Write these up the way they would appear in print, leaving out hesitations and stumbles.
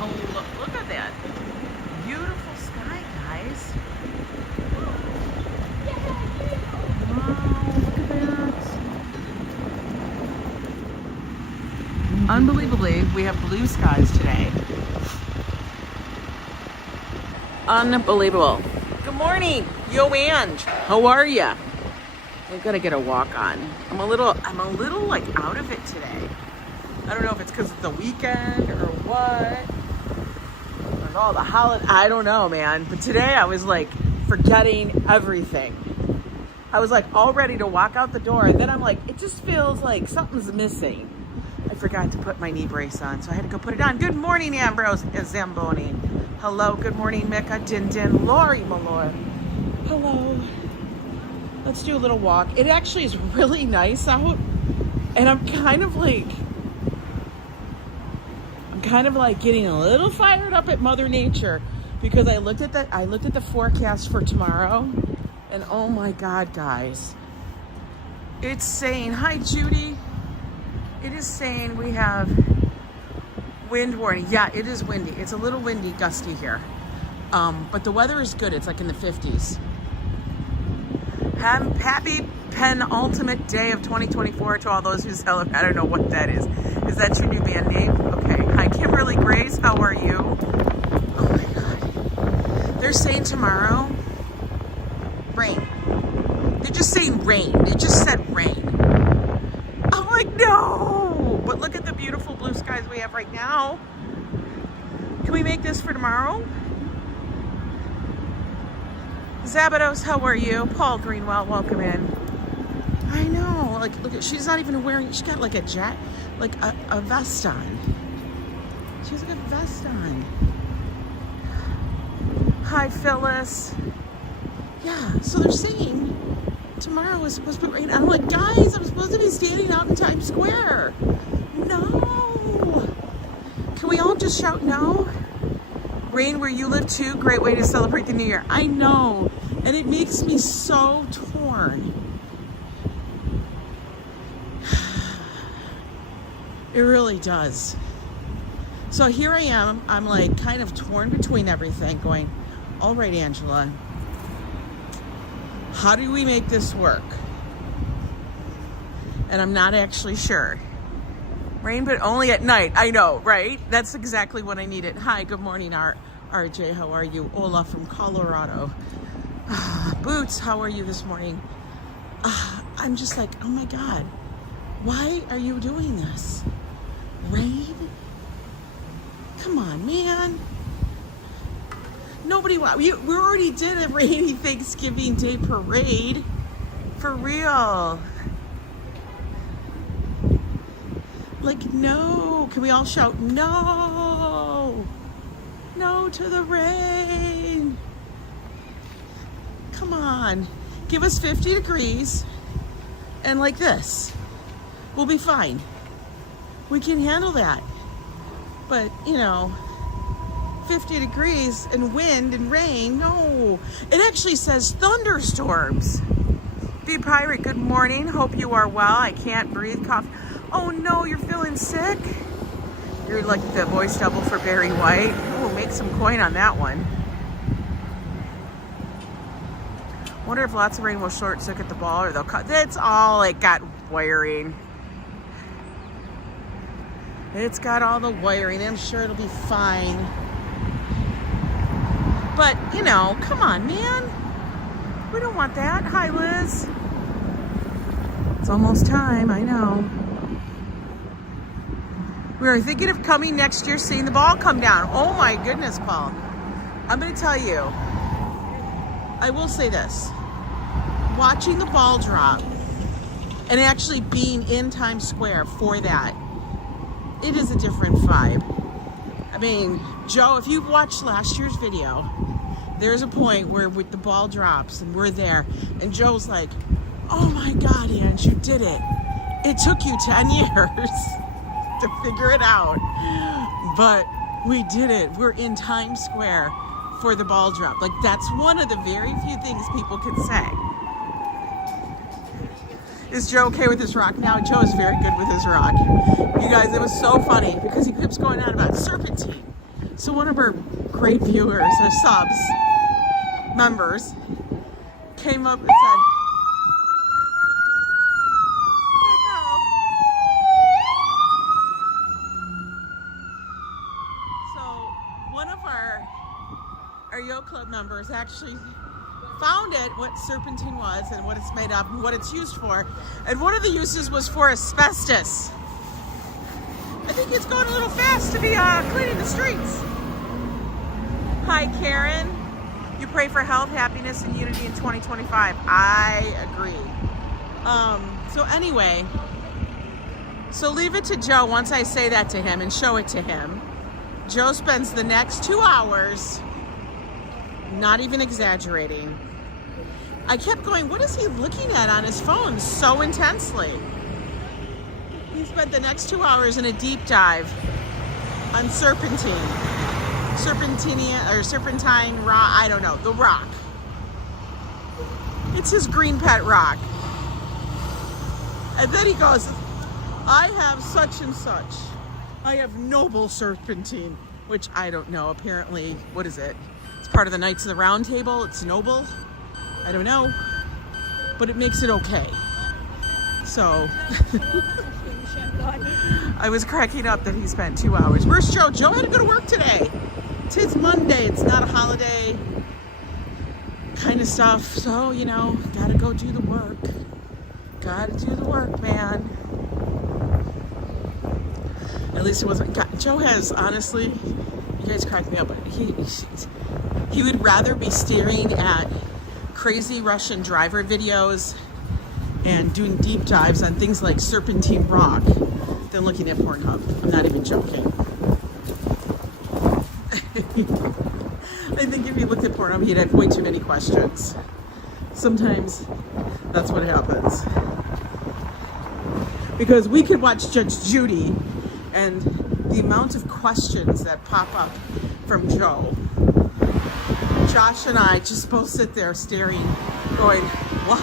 Oh, look at that. Beautiful sky, guys. Wow, look at that. Unbelievably, we have blue skies today. Unbelievable. Good morning, Yo Ang. How are ya? We've got to get a walk on. I'm a little like out of it today. I don't know if it's because it's the weekend or what. There's all the holiday. I don't know, man. But today I was like forgetting everything. I was like all ready to walk out the door, and then I'm like, it just feels like something's missing. I forgot to put my knee brace on, so I had to go put it on. Good morning, Ambrose Zamboni. Hello, good morning, Mecca, Din Din, Lori Malore. Hello. Let's do a little walk. It actually is really nice out, and I'm kind of like getting a little fired up at Mother Nature because I looked at the forecast for tomorrow, and oh my God, guys, it's saying, hi Judy, it is saying we have wind warning. Yeah, it is windy. It's a little windy, gusty here, but the weather is good. It's like in the 50s. Happy penultimate day of 2024 to all those who celebrate. I don't know what that is. Is that your new band name? Okay. Hi, Kimberly Grace. How are you? Oh my God. They're saying tomorrow, rain. They're just saying rain. They just said rain. I'm like, no. But look at the beautiful blue skies we have right now. Can we make this for tomorrow? Zabados, how are you? Paul Greenwell, welcome in. I know, like, look at, she's not even wearing, she's got like a a vest on. She has like a vest on. Hi, Phyllis. Yeah, so they're saying tomorrow is supposed to be rain. I'm like, guys, I'm supposed to be standing out in Times Square. No. Can we all just shout no? Rain where you live too, great way to celebrate the new year. I know, and it makes me so torn. It really does. So here I am, I'm like kind of torn between everything, going, all right, Angela, how do we make this work? And I'm not actually sure. Rain, but only at night. I know, right? That's exactly what I needed. Hi, good morning, RJ. How are you? Ola from Colorado. Boots, how are you this morning? I'm just like, oh my God, why are you doing this? Rain? Come on, man. We already did a rainy Thanksgiving Day parade. For real. Like, no. Can we all shout, no? No to the rain. Come on. Give us 50 degrees. And like this. We'll be fine. We can handle that. But, 50 degrees and wind and rain, no. It actually says thunderstorms. Be Pirate, good morning. Hope you are well. I can't breathe, cough. Oh no, you're feeling sick? You're like the voice double for Barry White. Oh, make some coin on that one. Wonder if lots of rain will short circuit the ball or they'll cut. It's all like got wiring. It's got all the wiring. I'm sure it'll be fine. But, come on, man. We don't want that. Hi, Liz. It's almost time, I know. We are thinking of coming next year, seeing the ball come down. Oh my goodness, Paul. I'm going to tell you, I will say this. Watching the ball drop and actually being in Times Square for that, it is a different vibe. I mean, Joe, if you've watched last year's video, there's a point where the ball drops and we're there, and Joe's like, oh my God, Ange, you did it. It took you 10 years to figure it out, but we did it. We're in Times Square for the ball drop. Like, that's one of the very few things people can say. Is Joe okay with his rock? Now Joe is very good with his rock. You guys, it was so funny because he keeps going on about serpentine. So one of our great viewers, or subs, members, came up and said, one of our Yo Club members actually found it, what serpentine was and what it's made of and what it's used for. And one of the uses was for asbestos. I think it's going a little fast to be cleaning the streets. Hi, Karen. You pray for health, happiness, and unity in 2025. I agree. So anyway, so leave it to Joe once I say that to him and show it to him. Joe spends the next 2 hours, not even exaggerating. I kept going, what is he looking at on his phone so intensely? He spent the next 2 hours in a deep dive on serpentine rock, I don't know, the rock. It's his green pet rock. And then he goes, I have such and such. I have noble serpentine, which I don't know. Apparently, what is it? It's part of the Knights of the Round Table. It's noble. I don't know. But it makes it okay. So, I was cracking up that he spent 2 hours. Where's Joe? Joe had to go to work today. It's Monday. It's not a holiday kind of stuff. So, you know, gotta go do the work. Gotta do the work, man. At least it wasn't. God, Joe has, honestly, you guys crack me up, but he would rather be staring at crazy Russian driver videos and doing deep dives on things like serpentine rock than looking at Pornhub. I'm not even joking. I think if he looked at Pornhub, he'd have way too many questions. Sometimes that's what happens. Because we could watch Judge Judy, and the amount of questions that pop up from Joe. Josh and I just both sit there staring, going, what?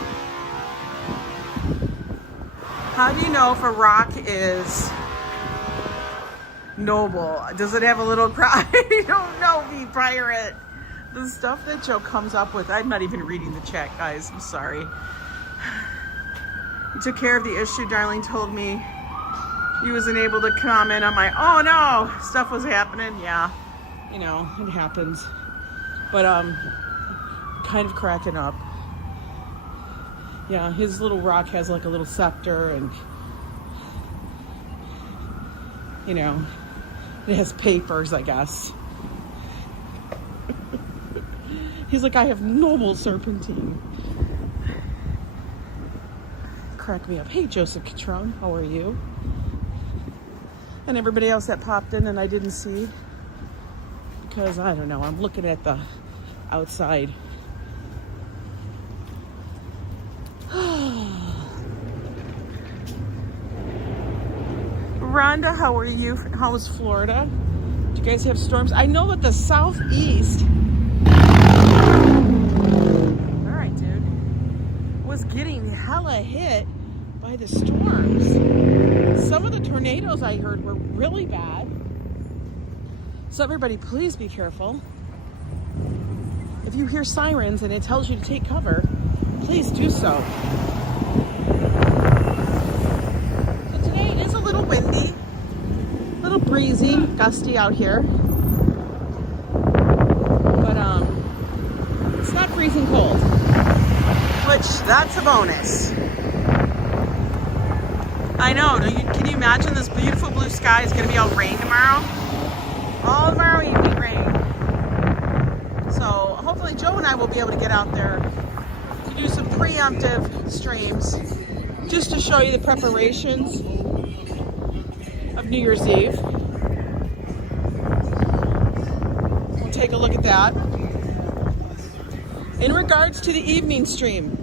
How do you know if a rock is noble? Does it have a little cry? I don't know, me pirate. The stuff that Joe comes up with, I'm not even reading the chat, guys. I'm sorry. You took care of the issue, Darlene told me. He wasn't able to comment on my, oh no, stuff was happening. Yeah, you know, it happens. But kind of cracking up. Yeah, his little rock has like a little scepter, and you know, it has papers, I guess. He's like, I have noble serpentine. Crack me up. Hey, Joseph Catrone, how are you? And everybody else that popped in and I didn't see, because I don't know, I'm looking at the outside. Rhonda, how are you? How is Florida? Do you guys have storms? I know that the southeast, all right, dude, was getting hella hit by the storms. Some of the tornadoes I heard were really bad. So everybody, please be careful. If you hear sirens and it tells you to take cover, please do so. So today it is a little windy, a little breezy, gusty out here. But it's not freezing cold, which that's a bonus. I know. Can you imagine this beautiful blue sky is going to be all rain tomorrow? All tomorrow evening rain. So hopefully Joe and I will be able to get out there to do some preemptive streams just to show you the preparations of New Year's Eve. We'll take a look at that. In regards to the evening stream,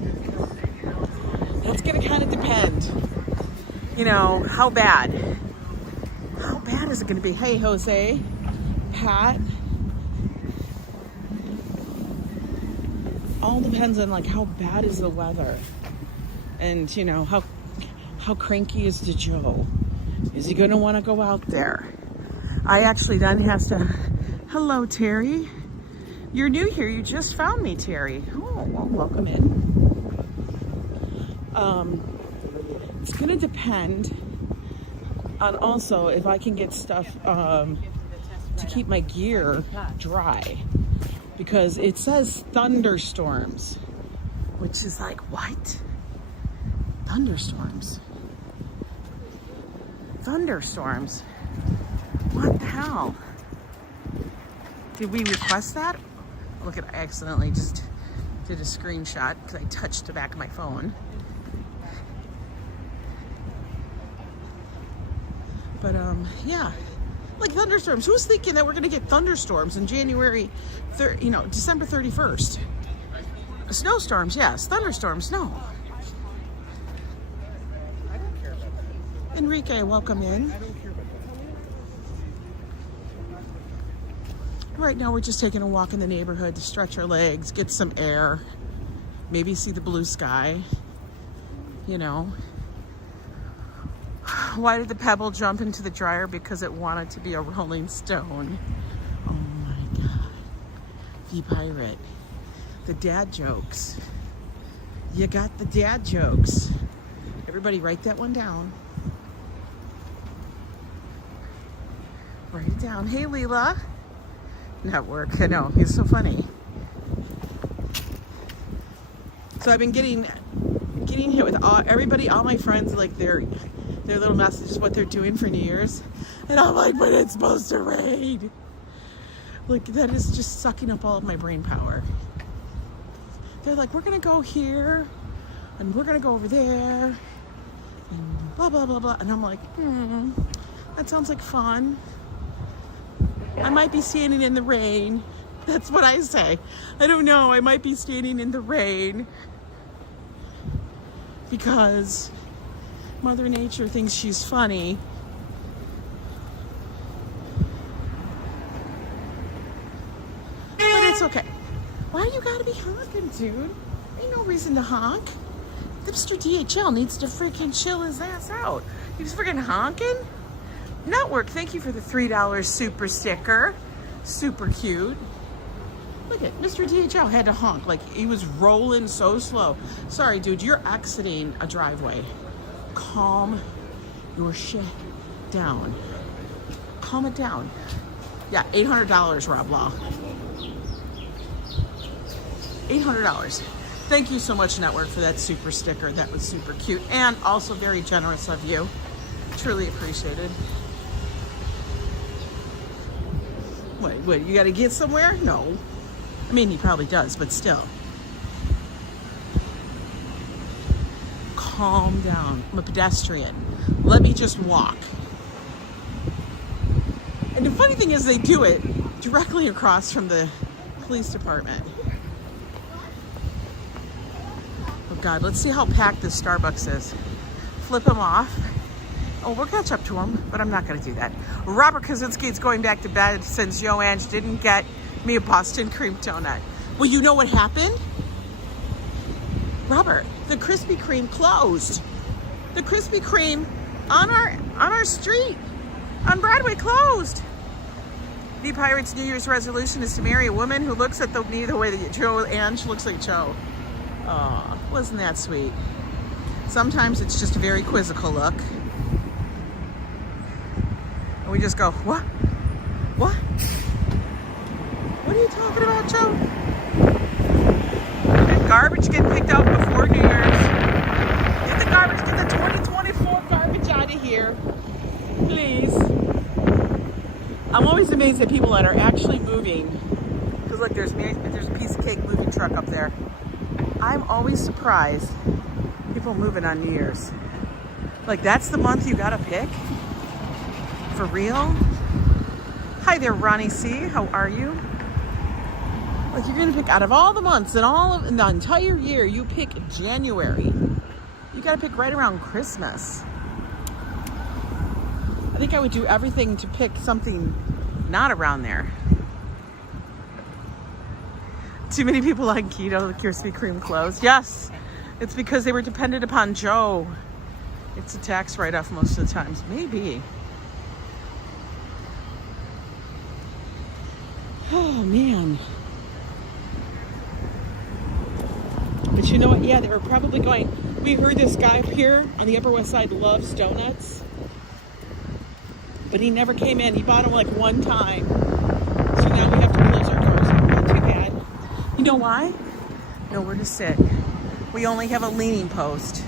that's going to kind of depend. You know, how bad is it going to be? Hey, Jose, Pat. All depends on like how bad is the weather, and you know how cranky is the Joe? Is he going to want to go out there? I actually then have Hello, Terry. You're new here. You just found me, Terry. Oh, well, welcome in. It's gonna depend on also if I can get stuff to keep my gear dry, because it says thunderstorms, which is like, what? Thunderstorms? Thunderstorms? What the hell? Did we request that? Look at, I accidentally just did a screenshot because I touched the back of my phone. But yeah, like thunderstorms. Who's thinking that we're gonna get thunderstorms in January, December 31st? Snowstorms, yes. Thunderstorms, no. Enrique, welcome in. Right now we're just taking a walk in the neighborhood to stretch our legs, get some air, maybe see the blue sky, you know. Why did the pebble jump into the dryer? Because it wanted to be a rolling stone. Oh my God. V-Pirate. The dad jokes. You got the dad jokes. Everybody write that one down. Write it down. Hey, Leela. Network. I know. He's so funny. So I've been getting hit with everybody, all my friends, like their little messages, what they're doing for New Year's. And I'm like, but it's supposed to rain. Like, that is just sucking up all of my brain power. They're like, we're going to go here, and we're going to go over there, and blah, blah, blah, blah. And I'm like, that sounds like fun. I might be standing in the rain. That's what I say. I don't know. I might be standing in the rain because Mother Nature thinks she's funny. But it's okay. Why you gotta be honking, dude? Ain't no reason to honk. Mr. DHL needs to freaking chill his ass out. He's freaking honking? Network, thank you for the $3 super sticker. Super cute. Look at Mr. DHL had to honk like he was rolling so slow. Sorry, dude, you're exiting a driveway. Calm your shit down. Calm it down. Yeah, $800, Rob Law. $800. Thank you so much, Network, for that super sticker. That was super cute and also very generous of you. Truly appreciated. What, you gotta get somewhere? No. I mean, he probably does, but still. Calm down. I'm a pedestrian. Let me just walk. And the funny thing is they do it directly across from the police department. Oh God, let's see how packed this Starbucks is. Flip them off. Oh, we'll catch up to him, but I'm not gonna do that. Robert Kaczynski is going back to bed since Yo Ang didn't get me a Boston cream donut. Well, you know what happened? Robert, the Krispy Kreme closed. The Krispy Kreme on our street on Broadway closed. V Pirate's New Year's resolution is to marry a woman who looks at me the way that Joe Ange looks like Joe. Oh, wasn't that sweet? Sometimes it's just a very quizzical look. And we just go, what? What? What are you talking about, Joe? Did garbage get picked up before New Year's? Get the garbage, get the 2024 garbage out of here, please. I'm always amazed at people that are actually moving. Because look, there's a piece of cake moving truck up there. I'm always surprised people moving on New Year's. Like, that's the month you gotta pick? For real? Hi there, Ronnie C. How are you? Like, you're gonna pick out of all the months and in the entire year, you pick January. You gotta pick right around Christmas. I think I would do everything to pick something not around there. Too many people on keto, the Krispy Kreme closed. Yes, it's because they were dependent upon Joe. It's a tax write-off most of the times. Maybe. Oh, man. But you know what? Yeah, they were probably going. We heard this guy up here on the Upper West Side loves donuts. But he never came in. He bought them like one time. So now we have to close our doors. Not too bad. You know why? Nowhere to sit. We only have a leaning post.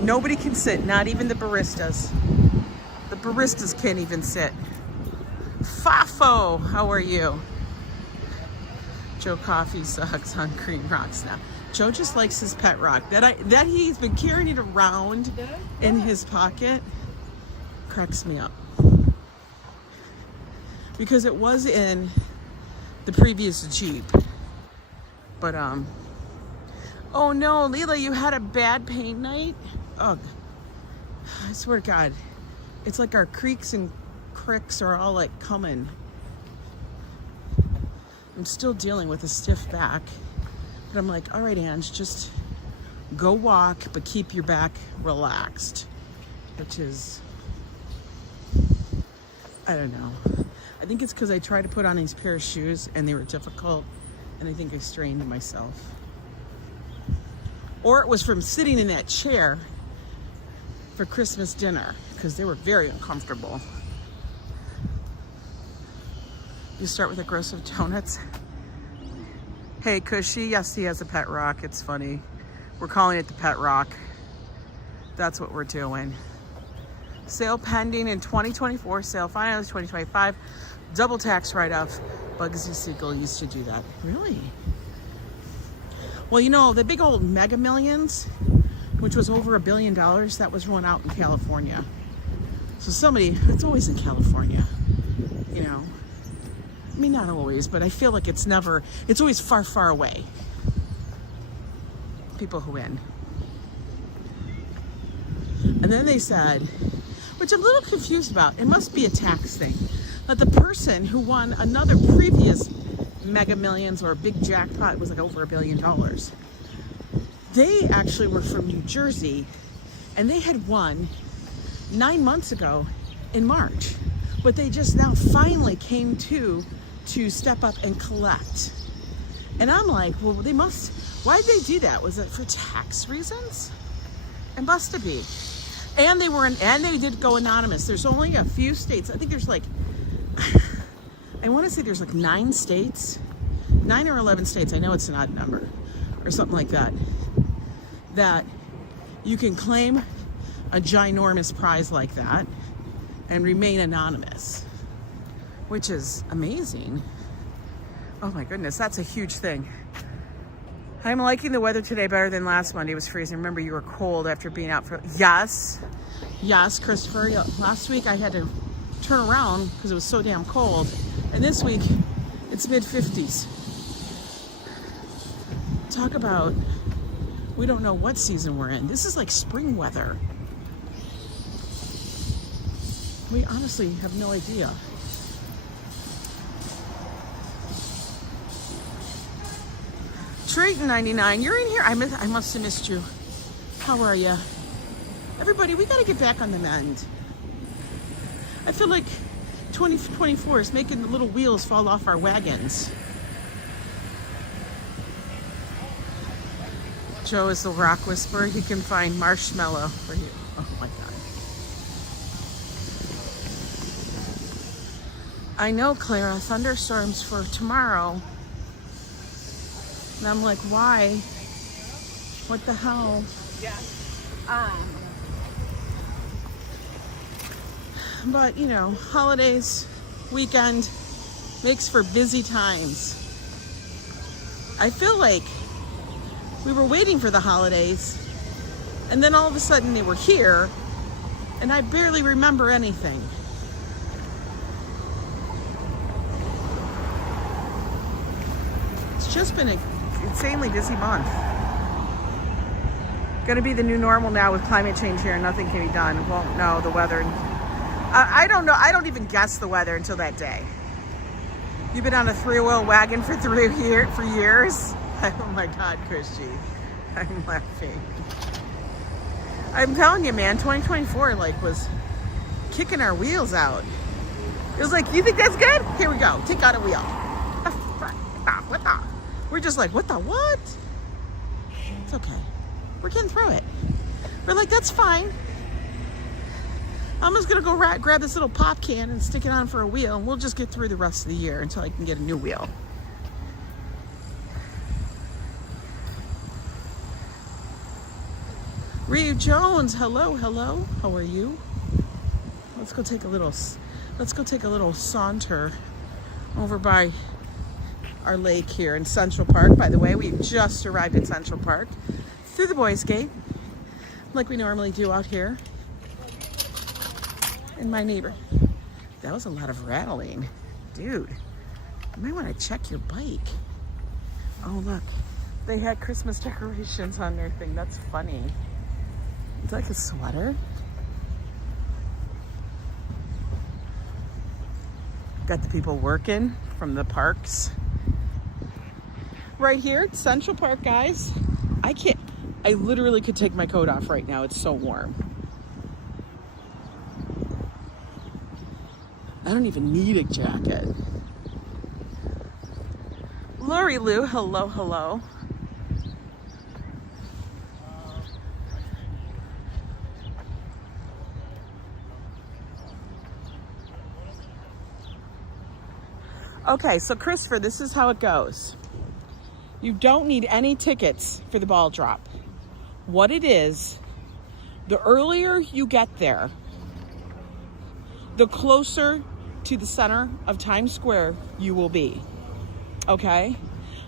Nobody can sit, not even the baristas. The baristas can't even sit. FAFO, how are you? Joe Coffee sucks on Green Rocks now. Joe just likes his pet rock. That he's been carrying it around in his pocket cracks me up. Because it was in the previous Jeep. But, oh no, Leela, you had a bad paint night? Ugh. I swear to God. It's like our creeks and cricks are all like coming. I'm still dealing with a stiff back. But I'm like, all right, Ange, just go walk, but keep your back relaxed. Which is, I don't know. I think it's because I tried to put on these pair of shoes and they were difficult. And I think I strained myself. Or it was from sitting in that chair for Christmas dinner because they were very uncomfortable. You start with aggressive donuts. Hey, Cushy, yes, he has a pet rock. It's funny. We're calling it the pet rock. That's what we're doing. Sale pending in 2024. Sale finally 2025. Double tax write-off. Bugsy Siegel used to do that. Really? Well, you know, the big old Mega Millions, which was over $1 billion, that was run out in California. So somebody, it's always in California, you know. I mean, not always, but I feel like it's always far, far away. People who win. And then they said, which I'm a little confused about, it must be a tax thing, that the person who won another previous Mega Millions or big jackpot was like over $1 billion. They actually were from New Jersey and they had won 9 months ago in March, but they just now finally came to step up and collect. And I'm like, well, they must, why'd they do that? Was it for tax reasons? It must have been. And they did go anonymous. There's only a few states. I think there's like, I want to say there's like 9 states, 9 or 11 states. I know it's an odd number or something like that, that you can claim a ginormous prize like that and remain anonymous, which is amazing. Oh my goodness, that's a huge thing. I'm liking the weather today better than last Monday. It was freezing. Remember, you were cold after being out for, yes, Christopher. Last week I had to turn around because it was so damn cold. And this week, it's mid-50s. Talk about, we don't know what season we're in. This is like spring weather. We honestly have no idea. Trayton 99, you're in here. I must have missed you. How are you? Everybody, we got to get back on the mend. I feel like 2024 is making the little wheels fall off our wagons. Joe is the rock whisperer. He can find marshmallow for you. Oh my God. I know, Clare, thunderstorms for tomorrow. And I'm like, why? What the hell? Yeah. But, you know, holidays, weekend, makes for busy times. I feel like we were waiting for the holidays, and then all of a sudden they were here, and I barely remember anything. It's just been an insanely busy month. Gonna be the new normal now with climate change here, and nothing can be done. Won't know the weather. I don't know. I don't even guess the weather until that day. You've been on a 3-wheel wagon for years. Oh my God, Christy, I'm laughing. I'm telling you, man, 2024 was kicking our wheels out. It was like, you think that's good? Here we go. Take out a wheel. We're just like, what the what? It's okay. We're getting through it. We're like, that's fine. I'm just gonna go grab this little pop can and stick it on for a wheel, and we'll just get through the rest of the year until I can get a new wheel. Ryu Jones, hello, hello. How are you? Let's go take a little saunter over by our lake here in Central Park. By the way, we just arrived at Central Park through the Boys Gate, like we normally do out here in my neighbor. That was a lot of rattling. Dude, you might want to check your bike. Oh, look. They had Christmas decorations on their thing. That's funny. It's like a sweater. Got the people working from the parks. Right here, Central Park, guys. I literally could take my coat off right now. It's so warm. I don't even need a jacket. Lori Lou, hello, hello. Okay, so Christopher, this is how it goes. You don't need any tickets for the ball drop. What it is, the earlier you get there, the closer to the center of Times Square you will be, okay?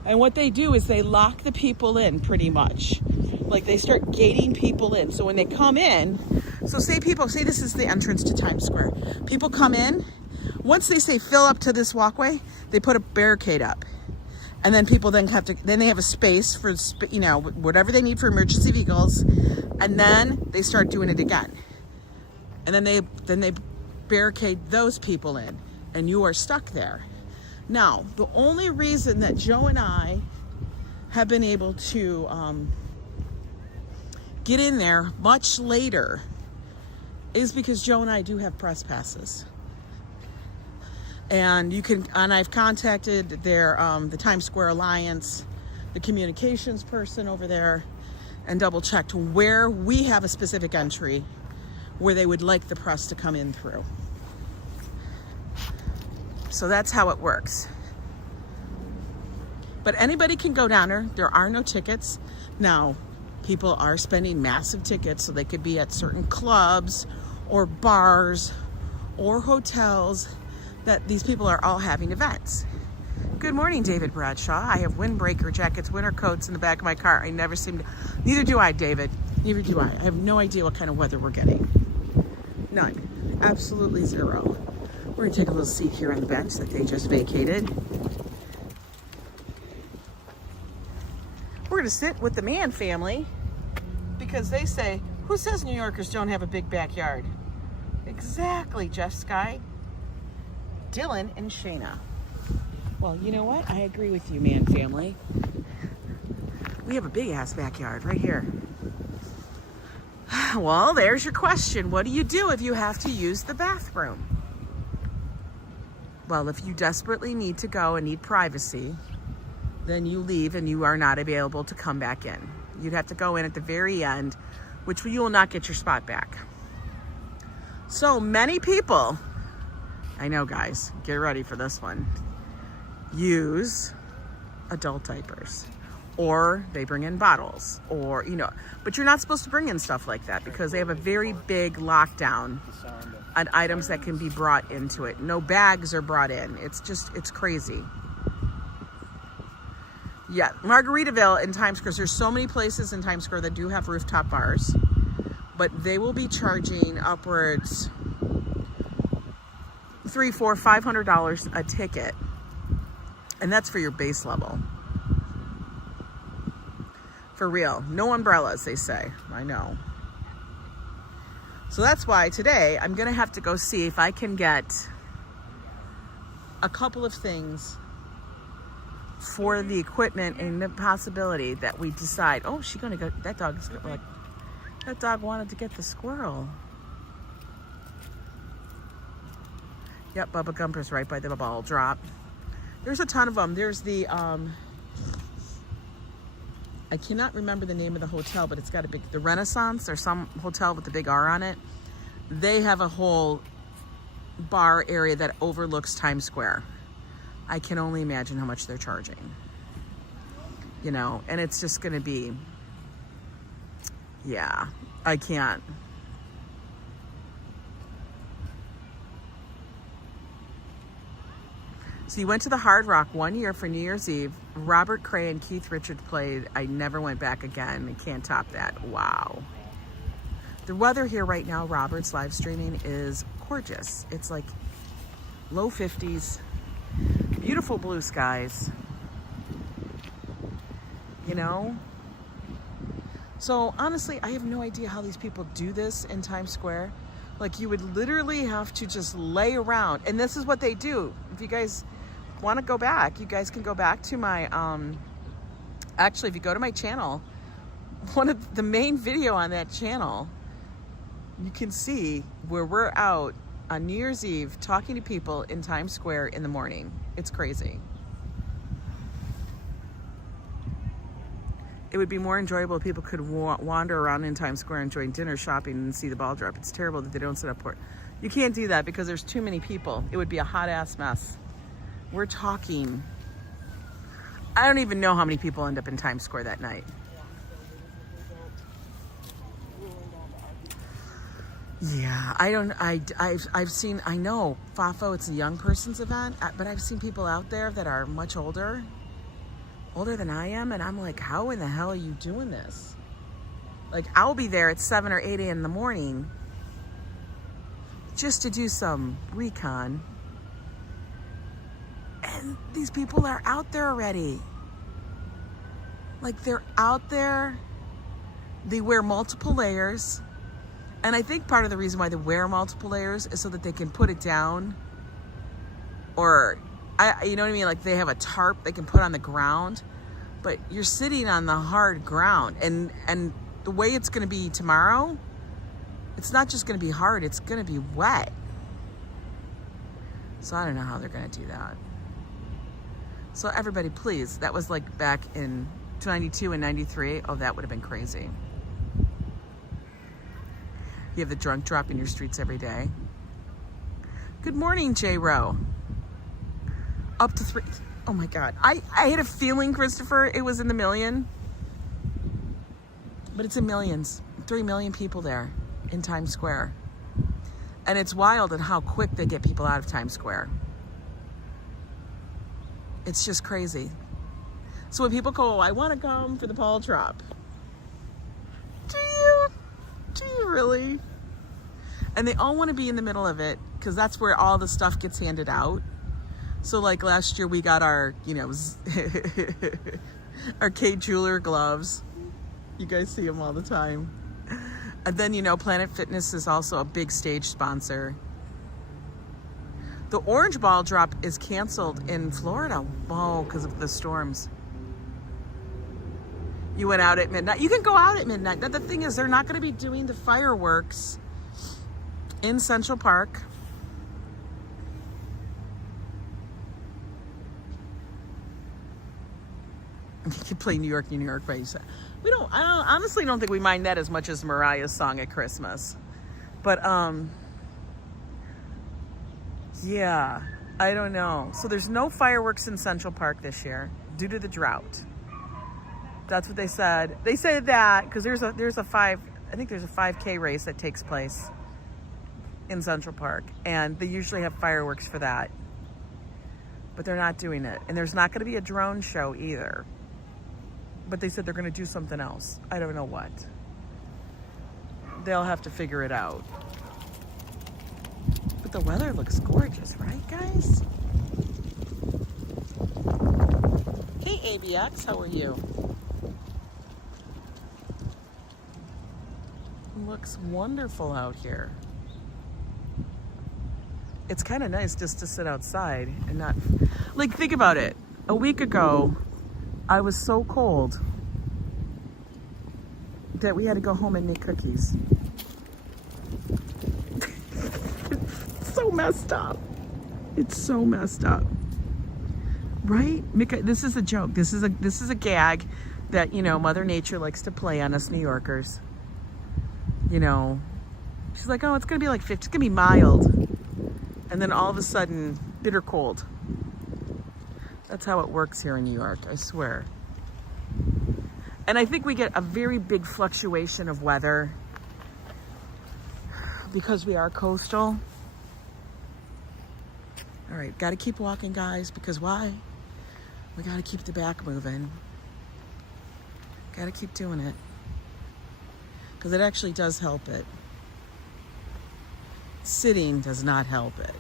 And what they do is they lock the people in pretty much. Like they start gating people in. So when they come in, so say this is the entrance to Times Square. People come in, once they say fill up to this walkway, they put a barricade up. And then people then they have a space for, whatever they need for emergency vehicles. And then they start doing it again. And then they barricade those people in, and you are stuck there. Now, the only reason that Joe and I have been able to get in there much later is because Joe and I do have press passes. And I've contacted the Times Square Alliance, the communications person over there, and double checked where we have a specific entry where they would like the press to come in through. So that's how it works. But anybody can go down there. There are no tickets. Now, people are spending massive tickets, so they could be at certain clubs or bars or hotels that these people are all having events. Good morning, David Bradshaw. I have windbreaker jackets, winter coats in the back of my car. Neither do I, David. Neither do I. I have no idea what kind of weather we're getting. None. Absolutely zero. We're gonna take a little seat here on the bench that they just vacated. We're gonna sit with the Mann family because they say, who says New Yorkers don't have a big backyard? Exactly, Jeff Sky. Dylan and Shayna. Well, you know what? I agree with you, Mann family. We have a big ass backyard right here. Well, there's your question. What do you do if you have to use the bathroom? Well, if you desperately need to go and need privacy, then you leave and you are not available to come back in. You'd have to go in at the very end, which you will not get your spot back. So many people, I know guys, get ready for this one, use adult diapers. Or they bring in bottles, or, but you're not supposed to bring in stuff like that because they have a very big lockdown on items that can be brought into it. No bags are brought in. It's crazy. Yeah, Margaritaville in Times Square, there's so many places in Times Square that do have rooftop bars, but they will be charging upwards $300, $400, $500 a ticket. And that's for your base level. For real. No umbrellas, they say. I know. So that's why today I'm going to have to go see if I can get a couple of things for the equipment and the possibility that we decide, oh, she's going to go, that dog wanted to get the squirrel. Yep, Bubba Gumper's right by the ball drop. There's a ton of them. There's the I cannot remember the name of the hotel, but it's got the Renaissance or some hotel with the big R on it. They have a whole bar area that overlooks Times Square. I can only imagine how much they're charging. You know, and it's just going to be, yeah, I can't. So you went to the Hard Rock one year for New Year's Eve. Robert Cray and Keith Richards played. I never went back again. I can't top that. Wow. The weather here right now, Robert's live streaming, is gorgeous. It's like low 50s, beautiful blue skies, you know? So honestly, I have no idea how these people do this in Times Square. Like, you would literally have to just lay around. And this is what they do. If you guys want to go back, you guys can go back to my, actually, if you go to my channel, one of the main video on that channel, you can see where we're out on New Year's Eve talking to people in Times Square in the morning. It's crazy. It would be more enjoyable if people could wander around in Times Square enjoying dinner, shopping, and see the ball drop. It's terrible that they don't set up for it. You can't do that because there's too many people. It would be a hot ass mess. We're talking, I don't even know how many people end up in Times Square that night. Yeah, I've seen, I know FAFO, it's a young person's event, but I've seen people out there that are much older than I am, and I'm like, how in the hell are you doing this? Like, I'll be there at 7 or 8 a.m. in the morning just to do some recon, and these people are out there already. Like, they're out there, they wear multiple layers, and I think part of the reason why they wear multiple layers is so that they can put it down, or, you know what I mean? Like, they have a tarp they can put on the ground, but you're sitting on the hard ground, and the way it's gonna be tomorrow, it's not just gonna be hard, it's gonna be wet. So I don't know how they're gonna do that. So everybody, please, that was like back in 92 and 93. Oh, that would have been crazy. You have the drunk drop in your streets every day. Good morning, J. Rowe. Up to 3. Oh my God. I had a feeling, Christopher, it was in the million. But it's in millions. 3 million people there in Times Square. And it's wild at how quick they get people out of Times Square. It's just crazy. So when people go, I want to come for the ball drop. Do you really? And they all want to be in the middle of it because that's where all the stuff gets handed out. So like last year we got our, you know, our K Jeweler gloves. You guys see them all the time. And then, you know, Planet Fitness is also a big stage sponsor. The orange ball drop is canceled in Florida. Oh, because of the storms. You went out at midnight. You can go out at midnight. Now, the thing is, they're not going to be doing the fireworks in Central Park. You can play New York, New York, right? I honestly don't think we mind that as much as Mariah's song at Christmas. But, yeah, I don't know. So there's no fireworks in Central Park this year due to the drought. That's what they said. They said that because there's a 5K race that takes place in Central Park, and they usually have fireworks for that. But they're not doing it. And there's not going to be a drone show either. But they said they're going to do something else. I don't know what. They'll have to figure it out. But the weather looks gorgeous, right, guys? Hey, ABX, how are you? Looks wonderful out here. It's kind of nice just to sit outside and not, like, think about it. A week ago, I was so cold that we had to go home and make cookies. It's so messed up. It's so messed up. Right? This is a joke. This is a gag that, you know, Mother Nature likes to play on us New Yorkers. You know, she's like, oh, it's going to be like 50, it's going to be mild. And then all of a sudden, bitter cold. That's how it works here in New York, I swear. And I think we get a very big fluctuation of weather because we are coastal. All right, got to keep walking, guys, because why? We got to keep the back moving. Got to keep doing it. Because it actually does help it. Sitting does not help it.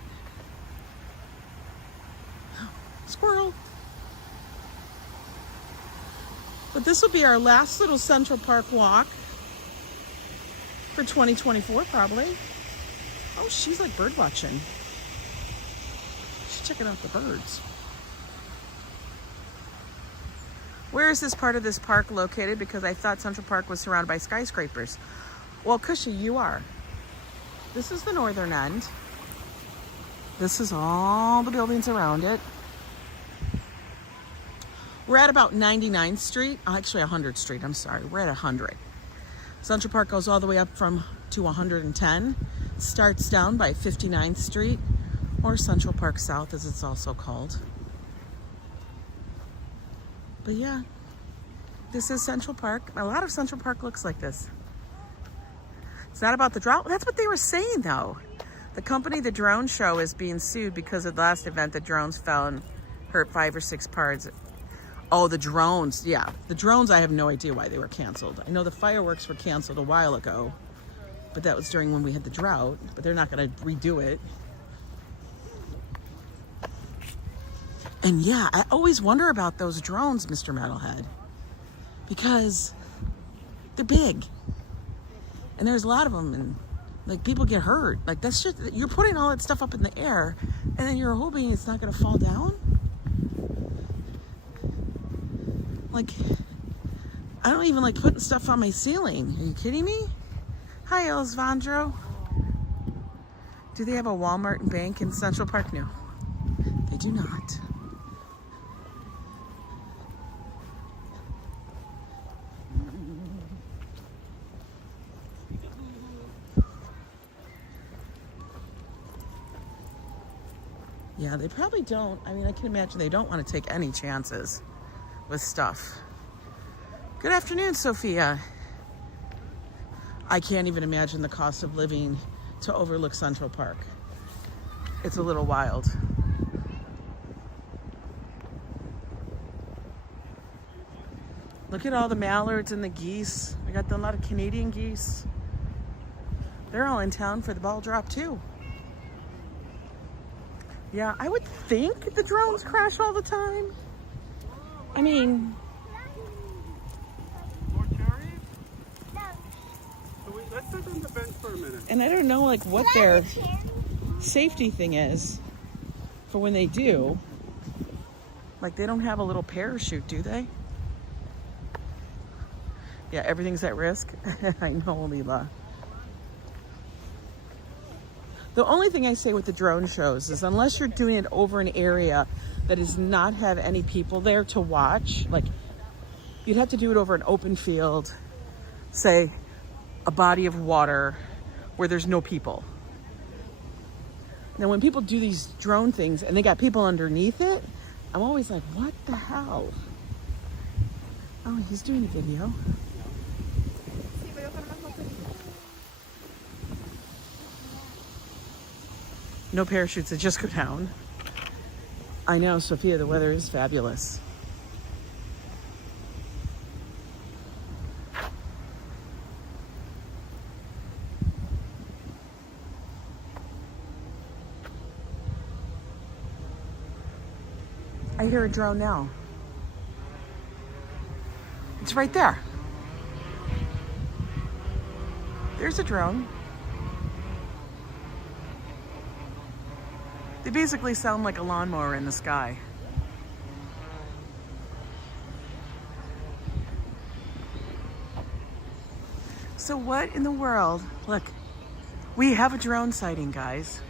Squirrel. But this will be our last little Central Park walk for 2024, probably. Oh, she's like bird watching. She's checking out the birds. Where is this part of this park located? Because I thought Central Park was surrounded by skyscrapers. Well, Cushy, you are. This is the northern end. This is all the buildings around it. We're at about 99th Street. Actually, 100th Street. I'm sorry. We're at 100. Central Park goes all the way up to 110. Starts down by 59th Street, or Central Park South, as it's also called. But yeah, this is Central Park. A lot of Central Park looks like this. It's not about the drought. That's what they were saying, though. The company, the drone show, is being sued because of the last event, the drones fell and hurt 5 or 6 parts. Oh, the drones. Yeah, the drones, I have no idea why they were canceled. I know the fireworks were canceled a while ago, but that was during when we had the drought, but they're not going to redo it. And yeah, I always wonder about those drones, Mr. Metalhead, because they're big. And there's a lot of them, and like people get hurt. Like that's just, you're putting all that stuff up in the air, and then you're hoping it's not going to fall down. Like, I don't even like putting stuff on my ceiling. Are you kidding me? Hi, Elsvandro. Do they have a Walmart and bank in Central Park? No, they do not. Yeah, they probably don't. I mean, I can imagine they don't want to take any chances with stuff. Good afternoon, Sophia. I can't even imagine the cost of living to overlook Central Park. It's a little wild. Look at all the mallards and the geese. We got a lot of Canadian geese. They're all in town for the ball drop too. Yeah, I would think the drones crash all the time. I mean, more cherries? So let's sit on the bench for a minute. And I don't know like what their safety thing is for when they do. Like they don't have a little parachute, do they? Yeah, everything's at risk. I know, Leela. The only thing I say with the drone shows is unless you're doing it over an area that does not have any people there to watch, like you'd have to do it over an open field, say a body of water where there's no people. Now when people do these drone things and they got people underneath it, I'm always like, what the hell? Oh, he's doing a video. No parachutes, they just go down. I know, Sophia, the weather is fabulous. I hear a drone now. It's right there. There's a drone. They basically sound like a lawnmower in the sky. So what in the world? Look, we have a drone sighting, guys.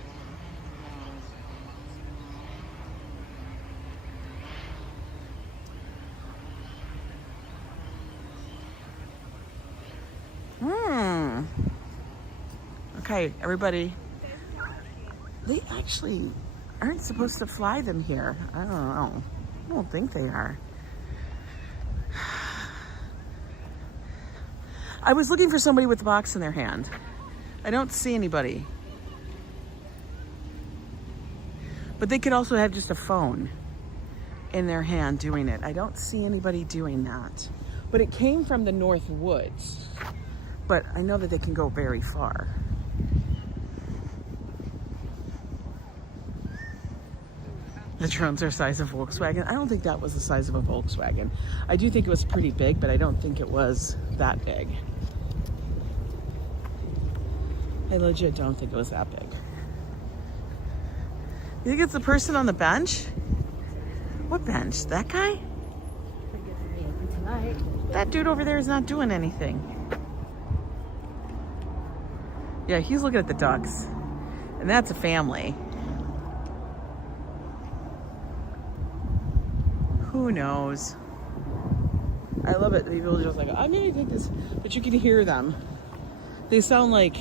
Okay, everybody. They actually aren't supposed to fly them here. I don't know. I don't think they are. I was looking for somebody with a box in their hand. I don't see anybody. But they could also have just a phone in their hand doing it. I don't see anybody doing that. But it came from the North Woods. But I know that they can go very far. The drones are the size of Volkswagen. I don't think that was the size of a Volkswagen. I do think it was pretty big, but I don't think it was that big. I legit don't think it was that big. You think it's the person on the bench? What bench? That guy? That dude over there is not doing anything. Yeah, he's looking at the ducks. And that's a family. Who knows? I love it. People are just like, I'm gonna take this, but you can hear them. They sound like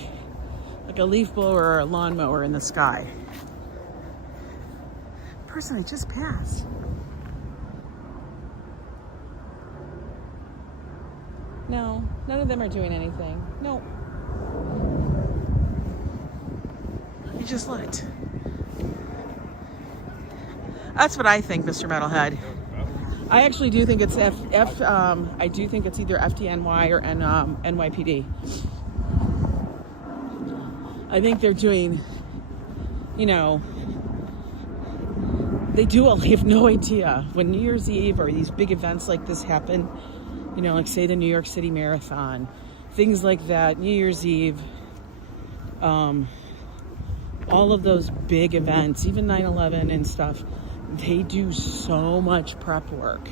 a leaf blower or a lawnmower in the sky. Person I just passed. No, none of them are doing anything. No. You just looked. That's what I think, Mr. Metalhead. I actually do think it's I do think it's either FDNY or NYPD. I think they're doing, you know, they do all have no idea when New Year's Eve or these big events like this happen, you know, like say the New York City Marathon, things like that, New Year's Eve, all of those big events, even 9/11 and stuff, they do so much prep work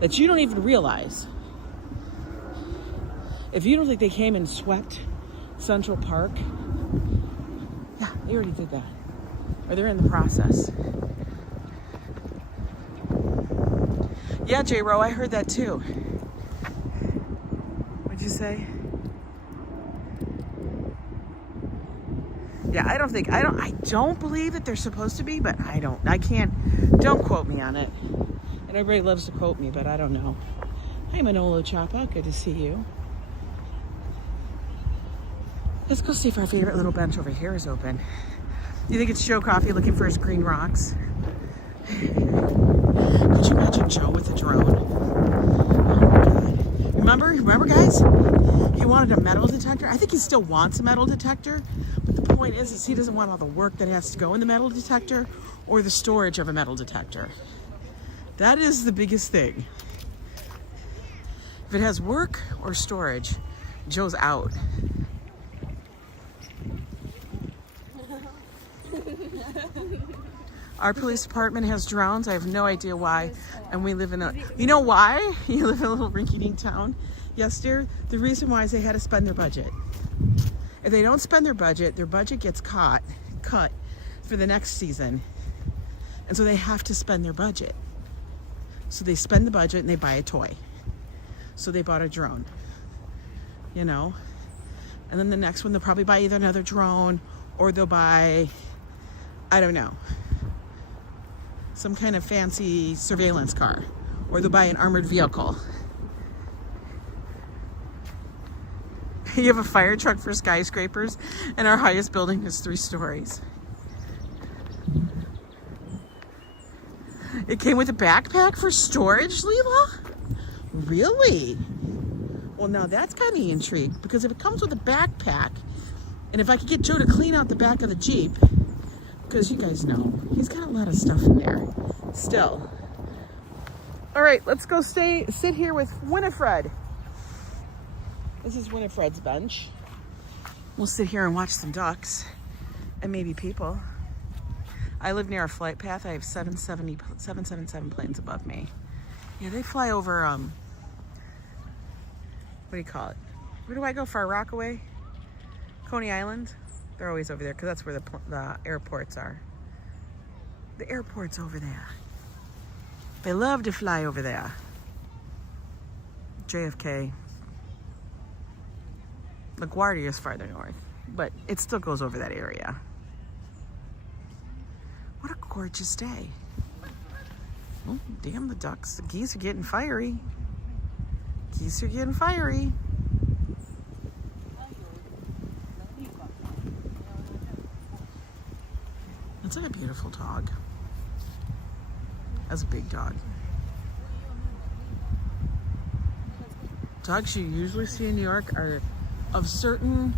that you don't even realize. If you don't think they came and swept Central Park, yeah, they already did that. Or they're in the process. Yeah, J-Ro, I heard that too. What'd you say? Yeah, I don't believe that they're supposed to be, but don't quote me on it. And everybody loves to quote me, but I don't know. Hi, Manolo Chapa, good to see you. Let's go see if our favorite little bench over here is open. You think it's Joe Coffee looking for his green rocks? Could you imagine Joe with a drone? Oh my God. Remember guys? He wanted a metal detector. I think he still wants a metal detector. But the point is he doesn't want all the work that has to go in the metal detector or the storage of a metal detector. That is the biggest thing. If it has work or storage, Joe's out. Our police department has drones. I have no idea why. And we live in you know why? You live in a little rinky-dink town. Yes, dear. The reason why is they had to spend their budget. If they don't spend their budget gets cut for the next season. And so they have to spend their budget. So they spend the budget and they buy a toy. So they bought a drone, you know? And then the next one, they'll probably buy either another drone or they'll buy, I don't know, some kind of fancy surveillance car, or they'll buy an armored vehicle. You have a fire truck for skyscrapers, and our highest building is 3 stories. It came with a backpack for storage, Leela? Really? Well, now that's kind of intrigued, because if it comes with a backpack, and if I could get Joe to clean out the back of the Jeep, because you guys know, he's got a lot of stuff in there still. All right, let's go sit here with Winifred. This is Winifred's bench. We'll sit here and watch some ducks and maybe people. I live near a flight path. I have 777 planes above me. Yeah, they fly over, what do you call it? Where do I go? Far Rockaway? Coney Island? They're always over there because that's where the airports are. The airport's over there. They love to fly over there. JFK. LaGuardia is farther north. but it still goes over that area. What a gorgeous day. Oh, damn, the ducks. The geese are getting fiery. Geese are getting fiery. It's like a beautiful dog. That's a big dog. Dogs you usually see in New York are of certain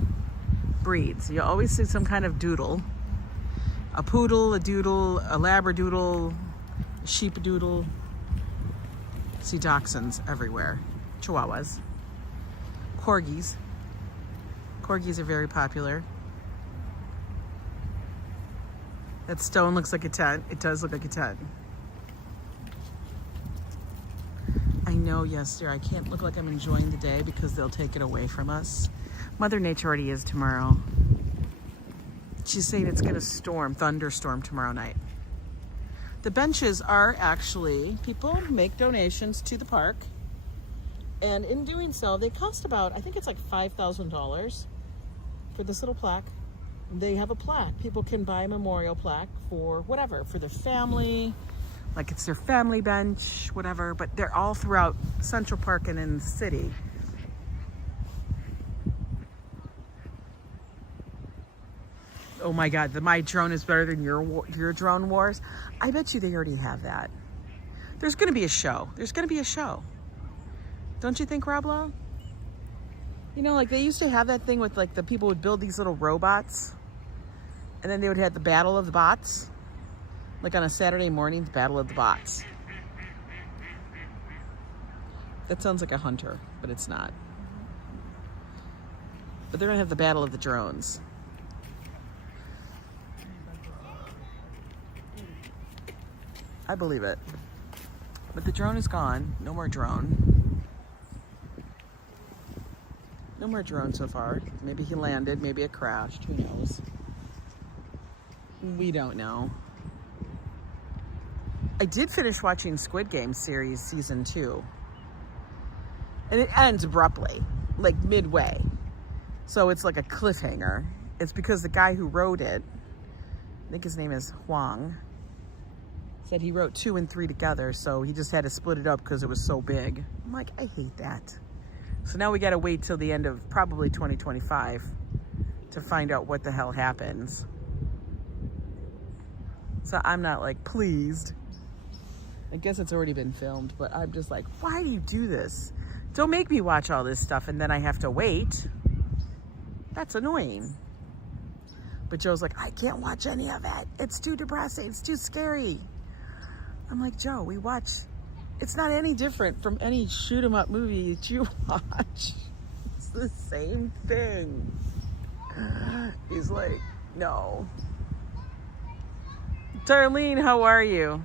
breeds. You always see some kind of doodle. A poodle, a doodle, a labradoodle, a sheepadoodle. See dachshunds everywhere. Chihuahuas. Corgis. Corgis are very popular. That stone looks like a tent. It does look like a tent. I know, yes, dear. I can't look like I'm enjoying the day because they'll take it away from us. Mother Nature already is tomorrow. She's saying it's going to storm, thunderstorm tomorrow night. The benches are actually, people make donations to the park. And in doing so, they cost about, I think it's like $5,000 for this little plaque. They have a plaque. People can buy a memorial plaque for whatever, for their family, like it's their family bench, whatever, but they're all throughout Central Park and in the city. Oh my God, my drone is better than your drone wars. I bet you they already have that. There's gonna be a show. There's gonna be a show. Don't you think, Roblo? You know, like they used to have that thing with like the people would build these little robots and then they would have the battle of the bots. Like on a Saturday morning, the battle of the bots. That sounds like a hunter, but it's not. But they're gonna have the battle of the drones. I believe it. But the drone is gone. No more drone. No more drone so far. Maybe he landed, maybe it crashed, who knows? We don't know. I did finish watching Squid Game series season 2. And it ends abruptly, like midway. So it's like a cliffhanger. It's because the guy who wrote it, I think his name is Huang, said he wrote 2 and 3 together, so he just had to split it up because it was so big. I'm like, I hate that. So now we gotta wait till the end of probably 2025 to find out what the hell happens. So I'm not like pleased. I guess it's already been filmed, but I'm just like, why do you do this? Don't make me watch all this stuff and then I have to wait. That's annoying. But Joe's like, I can't watch any of it. It's too depressing. It's too scary. I'm like, Joe, we watch. It's not any different from any shoot 'em up movie that you watch. It's the same thing. He's like, no. Darlene, how are you?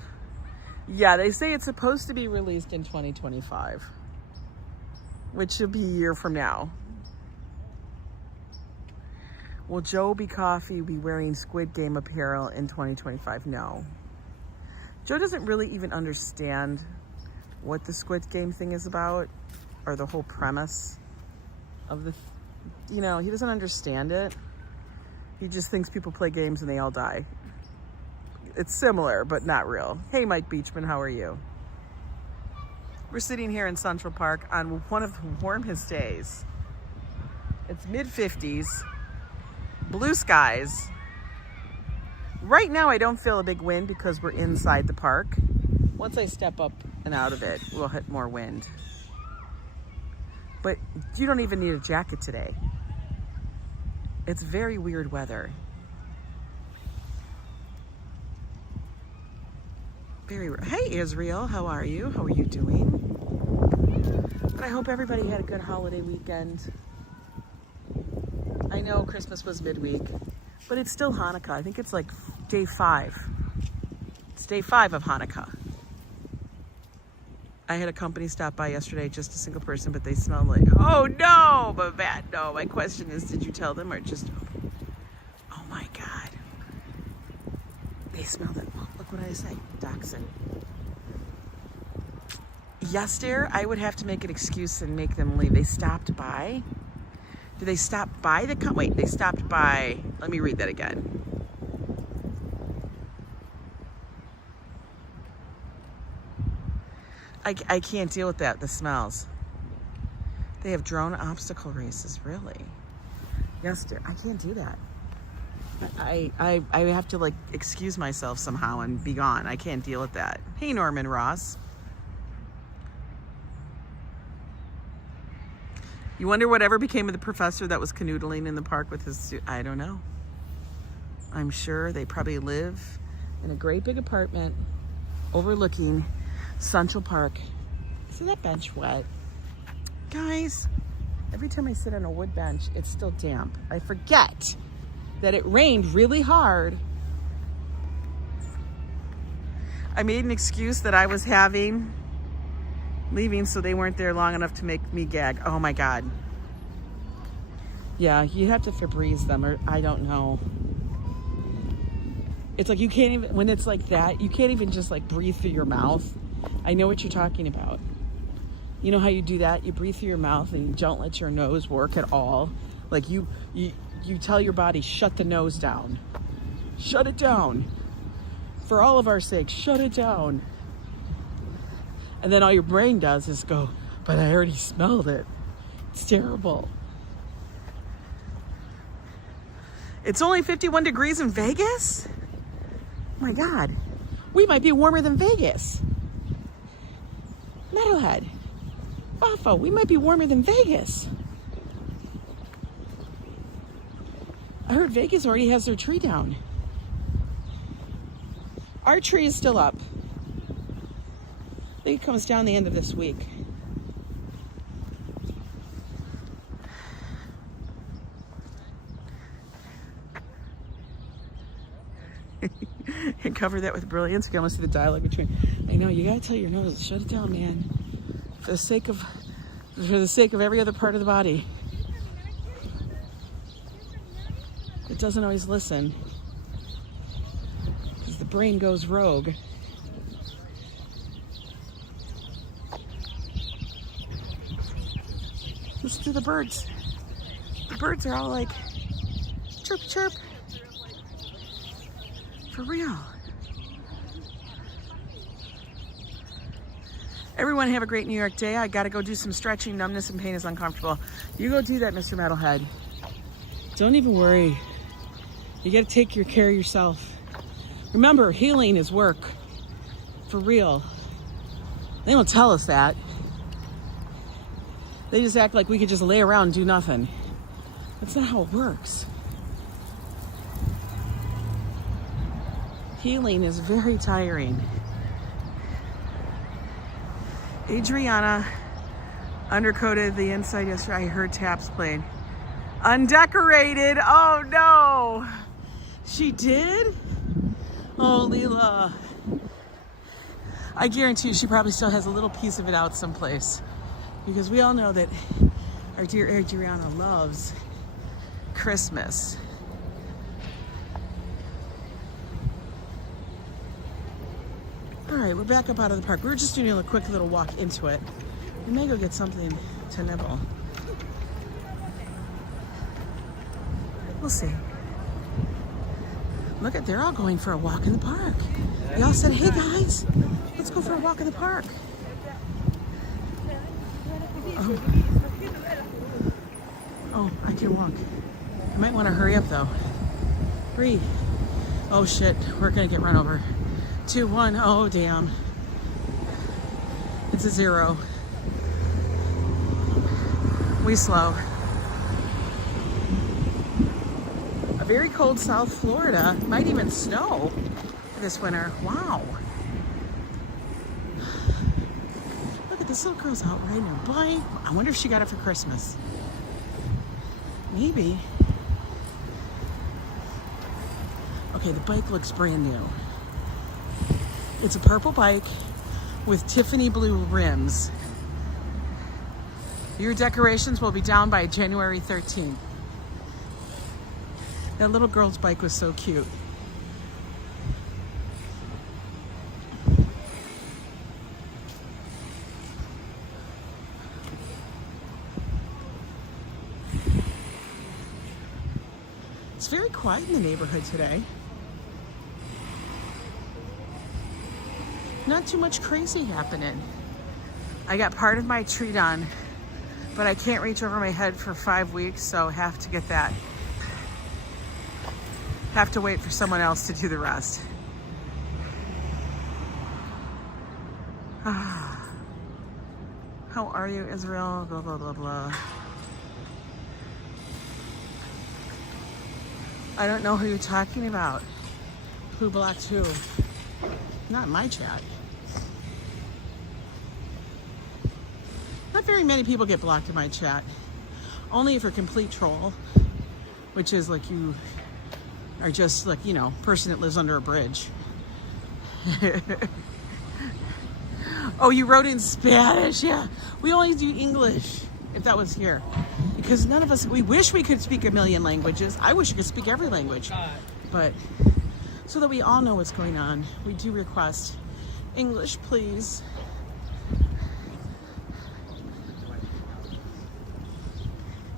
Yeah, they say it's supposed to be released in 2025, which should be a year from now. Will Joe B. Coffee be wearing Squid Game apparel in 2025? No. Joe doesn't really even understand what the Squid Game thing is about or the whole premise of the, he doesn't understand it. He just thinks people play games and they all die. It's similar, but not real. Hey, Mike Beachman, how are you? We're sitting here in Central Park on one of the warmest days. It's mid-50s, blue skies. Right now, I don't feel a big wind because we're inside the park. Once I step up and out of it, we'll hit more wind. But you don't even need a jacket today. It's very weird weather. Hey, Israel, how are you? How are you doing? But I hope everybody had a good holiday weekend. I know Christmas was midweek, but it's still Hanukkah. I think it's like day 5. It's day 5 of Hanukkah. I had a company stop by yesterday, just a single person, but they smelled like, oh no, but bad. No, my question is, did you tell them or just, oh my God. They smelled it. Oh, look what I say, dachshund. Yes, dear, I would have to make an excuse and make them leave. They stopped by. Do they stop by the wait, they stopped by, let me read that again. I can't deal with that, the smells. They have drone obstacle races, really? Yes, dear, I can't do that. I have to like excuse myself somehow and be gone. I can't deal with that. Hey, Norman Ross. You wonder whatever became of the professor that was canoodling in the park with his suit. I don't know. I'm sure they probably live in a great big apartment overlooking Central Park. See that bench wet? Guys, every time I sit on a wood bench, it's still damp. I forget that it rained really hard. I made an excuse that I was leaving so they weren't there long enough to make me gag. Oh my God. Yeah, you have to Febreze them, or I don't know. It's like you can't even, when it's like that, you can't even just like breathe through your mouth. I know what you're talking about. You know how you do that? You breathe through your mouth and you don't let your nose work at all. Like you tell your body, shut the nose down. Shut it down. For all of our sakes, shut it down. And then all your brain does is go, but I already smelled it. It's terrible. It's only 51 degrees in Vegas? Oh my God. We might be warmer than Vegas. Metalhead. FAFO, we might be warmer than Vegas. I heard Vegas already has their tree down. Our tree is still up. I think it comes down the end of this week. And cover that with brilliance. You can almost see the dialogue between. I know, you gotta tell your nose, shut it down, man. For the sake of every other part of the body. It doesn't always listen. Because the brain goes rogue. Listen to the birds. The birds are all like, chirp, chirp. For real. Everyone have a great New York day. I gotta go do some stretching. Numbness and pain is uncomfortable. You go do that, Mr. Metalhead. Don't even worry. You gotta take care of yourself. Remember, healing is work. For real. They don't tell us that. They just act like we could just lay around and do nothing. That's not how it works. Healing is very tiring. Adriana undercoated the inside yesterday. I heard taps playing. Undecorated. Oh no. She did? Oh, Leela. I guarantee you she probably still has a little piece of it out someplace. Because we all know that our dear Adriana loves Christmas. All right, we're back up out of the park. We were just doing a quick little walk into it. We may go get something to nibble. We'll see. Look at, they're all going for a walk in the park. They all said, hey guys, let's go for a walk in the park. Oh, I can walk. I might want to hurry up though. 3. Oh shit, we're gonna get run over. 2, 1, oh damn. It's a 0. We slow. A very cold South Florida. Might even snow this winter. Wow. Look at this little girl's out riding her bike. I wonder if she got it for Christmas. Maybe. Okay, the bike looks brand new. It's a purple bike with Tiffany blue rims. Your decorations will be down by January 13th. That little girl's bike was so cute. It's very quiet in the neighborhood today. Not too much crazy happening. I got part of my tree done, but I can't reach over my head for 5 weeks, so have to get that. Have to wait for someone else to do the rest. How are you, Israel? Blah, blah, blah, blah. I don't know who you're talking about. Who blocked who? Not in my chat. Not very many people get blocked in my chat. Only if you're a complete troll, which is like you are just like, you know, person that lives under a bridge. Oh, you wrote in Spanish? Yeah. We only do English if that was here. Because none of us, we wish we could speak a million languages. I wish I could speak every language. But so that we all know what's going on, we do request English, please.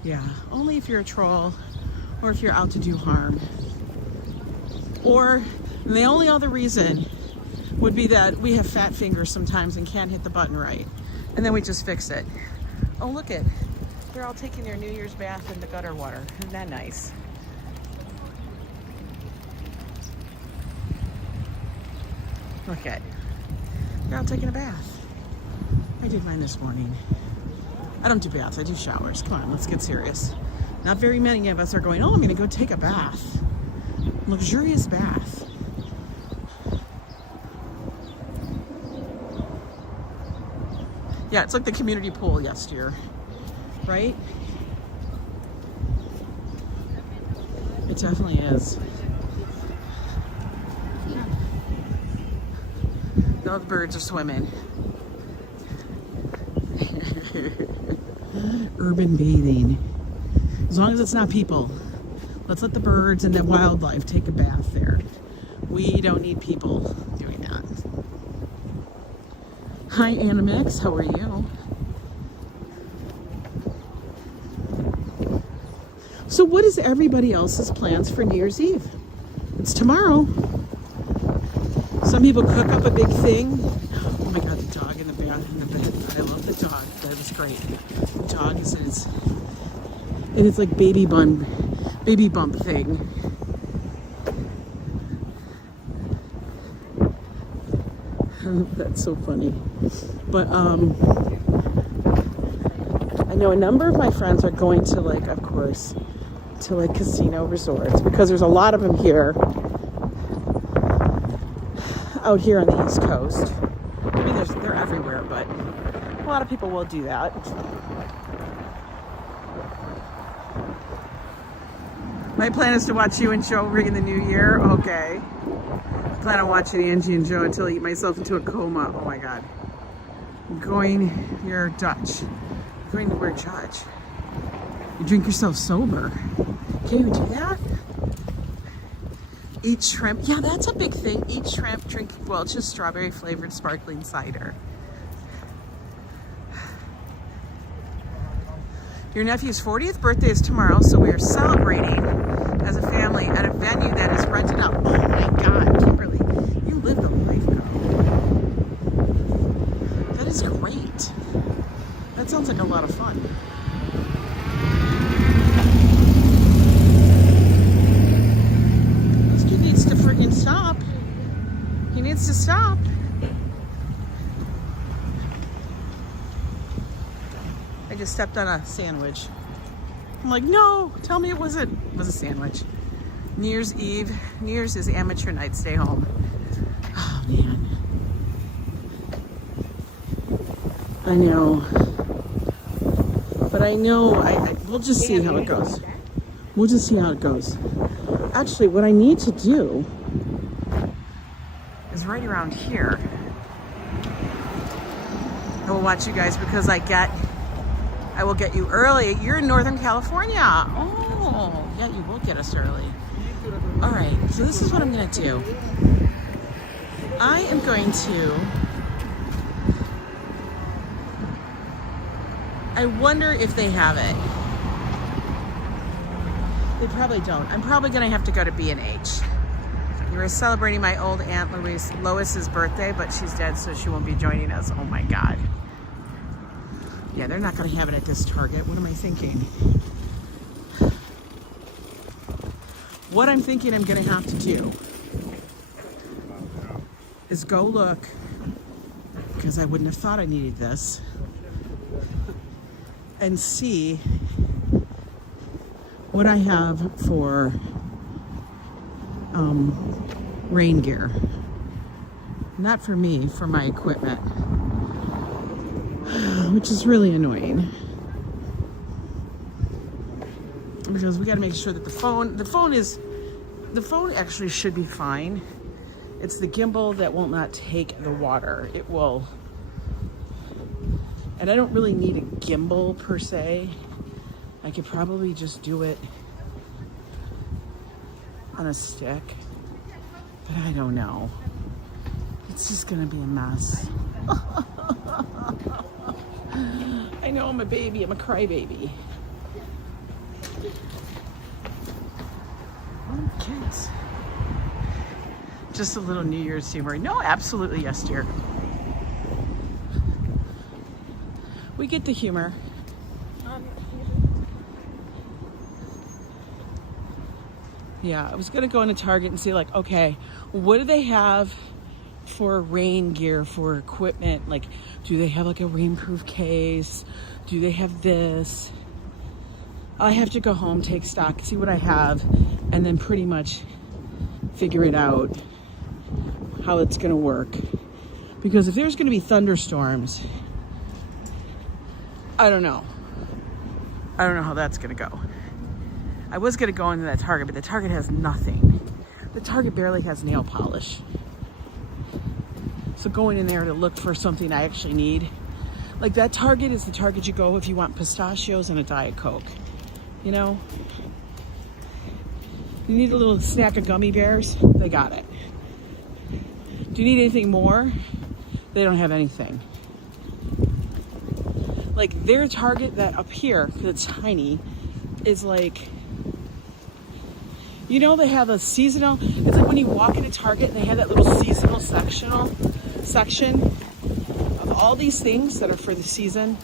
Yeah, only if you're a troll or if you're out to do harm. Or the only other reason would be that we have fat fingers sometimes and can't hit the button right. And then we just fix it. Oh, look it. They're all taking their New Year's bath in the gutter water. Isn't that nice? Look it. They're all taking a bath. I did mine this morning. I don't do baths, I do showers. Come on, let's get serious. Not very many of us are going, oh, I'm gonna go take a bath. Luxurious bath. Yeah, it's like the community pool yesterday, right? It definitely is. All the birds are swimming. Urban bathing. As long as it's not people. Let's let the birds and the wildlife take a bath there. We don't need people doing that. Hi, Animex. How are you? So what is everybody else's plans for New Year's Eve? It's tomorrow. Some people cook up a big thing. Oh my God, the dog in the bath in the bed. I love the dog. That was great. The dog is in its like baby bump thing. That's so funny. But I know a number of my friends are going to, like, of course, to like casino resorts because there's a lot of them here. Out here on the East Coast. I mean, they're everywhere, but a lot of people will do that. My plan is to watch you and Joe in the new year. Okay. I plan on watching Angie and Joe until I eat myself into a coma. Oh my God. You're Dutch. Going to wear judge. You drink yourself sober. Can you do that? Eat shrimp. Yeah, that's a big thing. Eat shrimp, drink Welch's strawberry flavored sparkling cider. Your nephew's 40th birthday is tomorrow, so we are celebrating as a family at a venue that is rented out. Oh my God, Kimberly, you live the life, girl. That is great. That sounds like a lot of fun. To freaking stop. He needs to stop. I just stepped on a sandwich. I'm like, no, tell me it was a sandwich. New Year's Eve. New Year's is amateur night, stay home. Oh man. I know. But I know, we'll just see how it goes. We'll just see how it goes. Actually, what I need to do is right around here. I will watch you guys because I will get you early. You're in Northern California. Oh, yeah, you will get us early. All right, so this is what I'm gonna do. I am going to, I wonder if they have it. They probably don't. I'm probably gonna have to go to B&H. We were celebrating my old Aunt Lois's birthday, but she's dead, so she won't be joining us. Oh my God. Yeah, they're not gonna have it at this Target. What am I thinking? What I'm thinking I'm gonna have to do is go look, because I wouldn't have thought I needed this, and see what I have for rain gear. Not for me, for my equipment, which is really annoying because we got to make sure that the phone actually should be fine. It's the gimbal that will not take the water. It will, and I don't really need a gimbal per se. I could probably just do it on a stick, but I don't know. It's just gonna be a mess. I know I'm a baby, I'm a crybaby. Kids. Just a little New Year's humor. No, absolutely yes, dear. We get the humor. Yeah, I was gonna go into Target and see, like, okay, what do they have for rain gear, for equipment? Like, do they have like a rainproof case? Do they have this? I have to go home, take stock, see what I have, and then pretty much figure it out how it's gonna work. Because if there's gonna be thunderstorms, I don't know. I don't know how that's gonna go. I was gonna go into that Target, but the Target has nothing. The Target barely has nail polish. So going in there to look for something I actually need, like that Target is the Target you go if you want pistachios and a Diet Coke. You know? You need a little snack of gummy bears? They got it. Do you need anything more? They don't have anything. Like their Target that up here, that's tiny, is like, you know, they have a seasonal, it's like when you walk into Target and they have that little seasonal section of all these things that are for the season.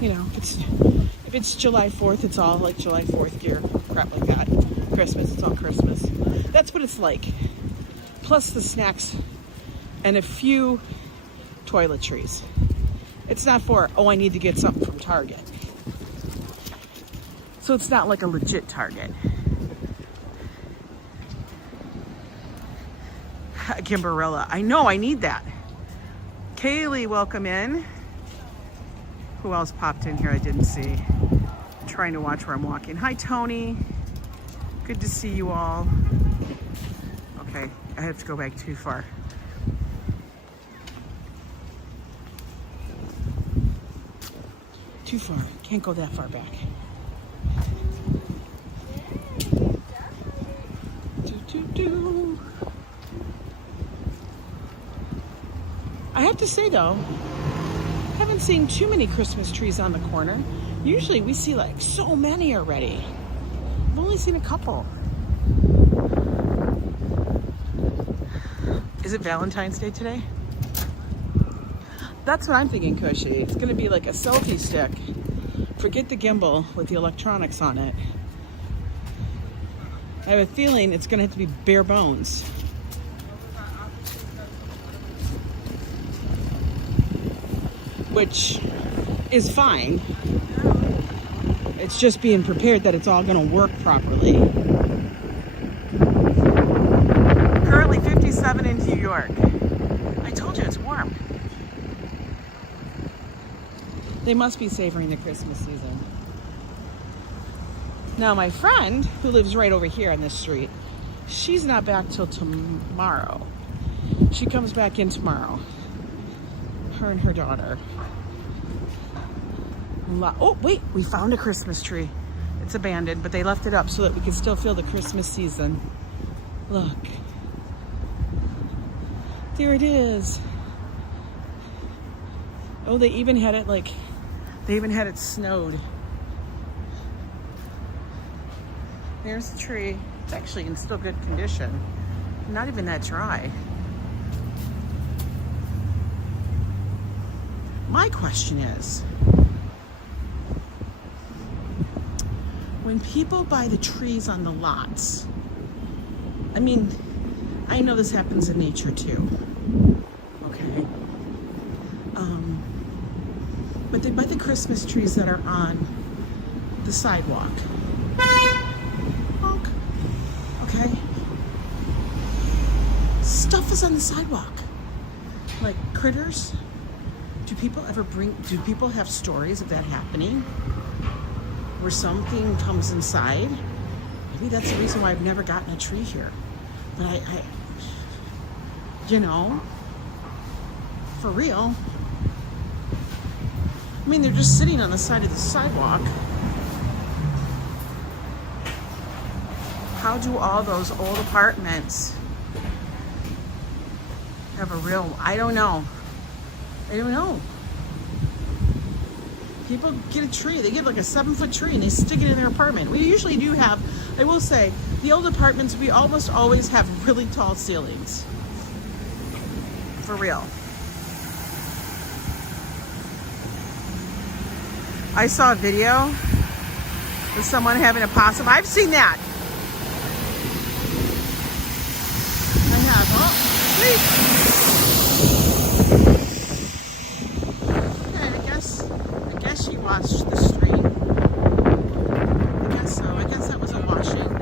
You know, if it's July 4th, it's all like July 4th gear, crap like that. Christmas, it's all Christmas. That's what it's like. Plus the snacks and a few toiletries. It's not for, oh, I need to get something from Target. So it's not like a legit Target. Kimberella. I know, I need that. Kaylee, welcome in. Who else popped in here I didn't see? I'm trying to watch where I'm walking. Hi, Tony. Good to see you all. Okay, I have to go back too far. Too far. Can't go that far back. I have to say though, haven't seen too many Christmas trees on the corner. Usually we see like so many already. I've only seen a couple. Is it Valentine's Day today? That's what I'm thinking, Cushy. It's gonna be like a selfie stick. Forget the gimbal with the electronics on it. I have a feeling it's gonna have to be bare bones. Which is fine. It's just being prepared that it's all gonna work properly. Currently 57 in New York. I told you it's warm. They must be savoring the Christmas season. Now my friend, who lives right over here on this street, she's not back till tomorrow. She comes back in tomorrow. Her and her daughter. Oh, wait, we found a Christmas tree. It's abandoned, but they left it up so that we can still feel the Christmas season. Look. There it is. Oh, they even had it like, they even had it snowed. There's the tree. It's actually in still good condition. Not even that dry. My question is, when people buy the trees on the lots, I mean, I know this happens in nature too, okay? But they buy the Christmas trees that are on the sidewalk. Honk. Okay? Stuff is on the sidewalk. Like critters. Do people have stories of that happening? Where something comes inside? Maybe that's the reason why I've never gotten a tree here. But I you know, for real. I mean, they're just sitting on the side of the sidewalk. How do all those old apartments have a real, I don't know. I don't know. People get a tree, they get like a 7-foot tree and they stick it in their apartment. We usually do have, I will say, the old apartments, we almost always have really tall ceilings. For real. I saw a video of someone having a possum. I've seen that. I have. Oh, sweet. Okay, I guess she washed the stream. I guess so. I guess that was a washing.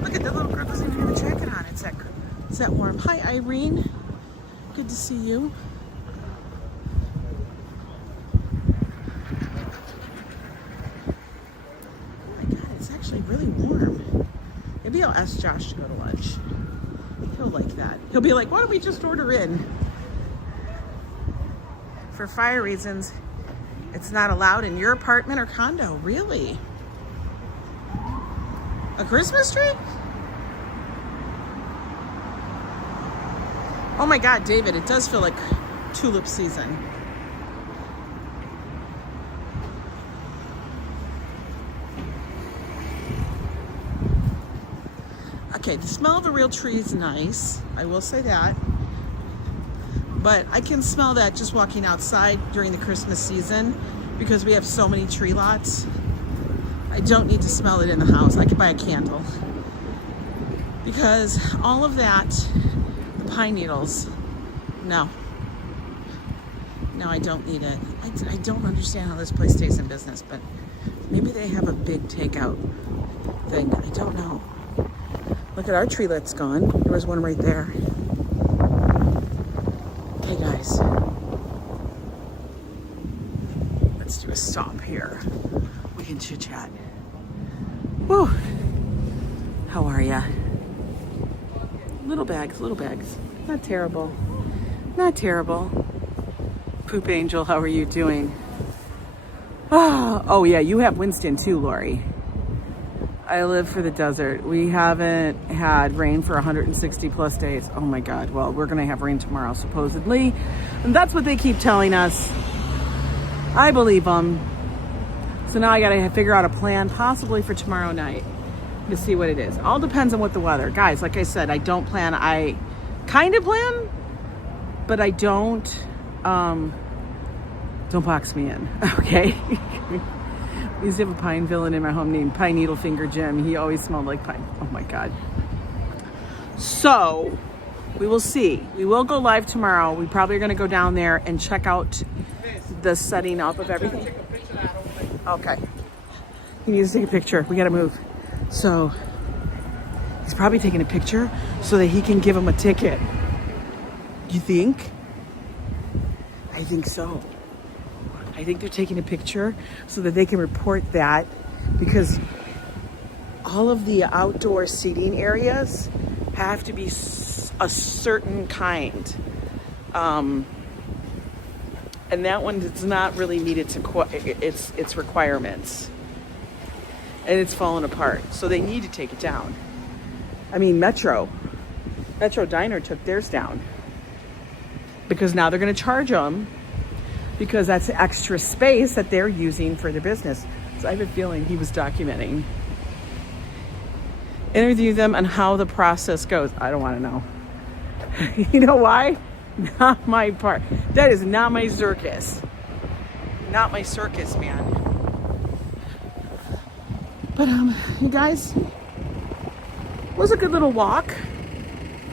Look at that little girl doesn't even have a jacket on. It's that warm. Hi, Irene. Good to see you. Really warm. Maybe I'll ask Josh to go to lunch. He'll like that. He'll be like, why don't we just order in? For fire reasons, it's not allowed in your apartment or condo. Really? A Christmas tree? Oh my God, David, it does feel like tulip season. Okay, the smell of a real tree is nice. I will say that. But I can smell that just walking outside during the Christmas season because we have so many tree lots. I don't need to smell it in the house. I could buy a candle. Because all of that, the pine needles, no. No, I don't need it. I don't understand how this place stays in business, but maybe they have a big takeout thing. I don't know. Look at our tree that's gone. There was one right there. Okay, guys. Let's do a stop here. We can chit chat. Woo. How are ya? Little bags, little bags. Not terrible. Not terrible. Poop Angel, how are you doing? Oh yeah, you have Winston too, Lori. I live for the desert. We haven't had rain for 160 plus days. Oh my God. Well, we're going to have rain tomorrow, supposedly. And that's what they keep telling us. I believe them. So now I got to figure out a plan, possibly for tomorrow night, to see what it is. All depends on what the weather. Guys, like I said, I don't plan. I kind of plan, but I don't box me in. Okay. I used to have a pine villain in my home named Pine Needle Finger Jim. He always smelled like pine. Oh my God. So we will see. We will go live tomorrow. We probably are going to go down there and check out the setting up of everything. Okay. He needs to take a picture. We got to move. So he's probably taking a picture so that he can give him a ticket. You think? I think so. I think they're taking a picture so that they can report that, because all of the outdoor seating areas have to be a certain kind. And that one does not really meet its requirements. And it's fallen apart. So they need to take it down. I mean, Metro Diner took theirs down because now they're going to charge them, because that's extra space that they're using for their business. So I have a feeling he was documenting. Interview them on how the process goes. I don't want to know. You know why? Not my part. That is not my circus. Not my circus, man. But you guys, it was a good little walk.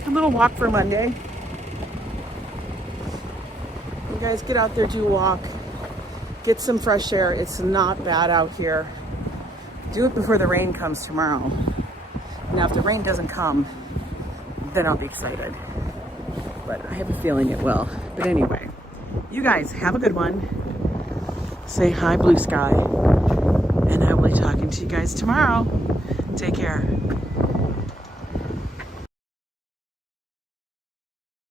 A little walk for Monday. You guys get out there, do a walk. Get some fresh air. It's not bad out here. Do it before the rain comes tomorrow. Now, if the rain doesn't come, then I'll be excited. But I have a feeling it will. But anyway, you guys have a good one. Say hi, blue sky. And I will be talking to you guys tomorrow. Take care.